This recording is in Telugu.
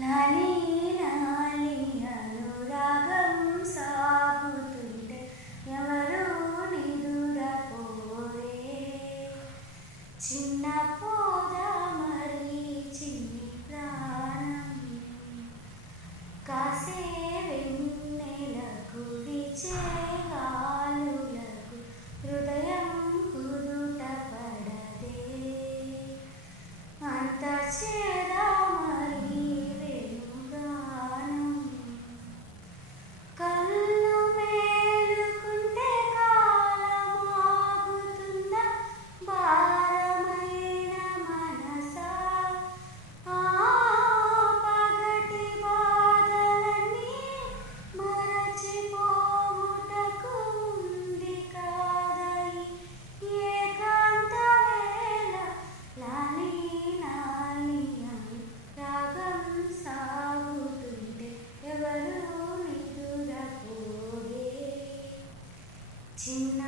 లాలి లాలి అనురాగం సాగుతుంటే ఎవరు నిదురపోరే. చిన్న పోదా మరి చిన్ని ప్రాణం కాసే వెన్నెలకు విచే గాలులకు హృదయం కుదుట పడదే. అంత చేదా మరి వెనుగానం కళ్ళు మేలుకుంటే కాలమాగుతున్న భారమైన మనసా. పగటి బాధలన్నీ మరచిపోవుటకు ఉంది కాదై ఏకాంత వేళ. లాలి లాలి అని రాగం సాగుతుంటే ఎవరు నిదురపోరే. చిన్న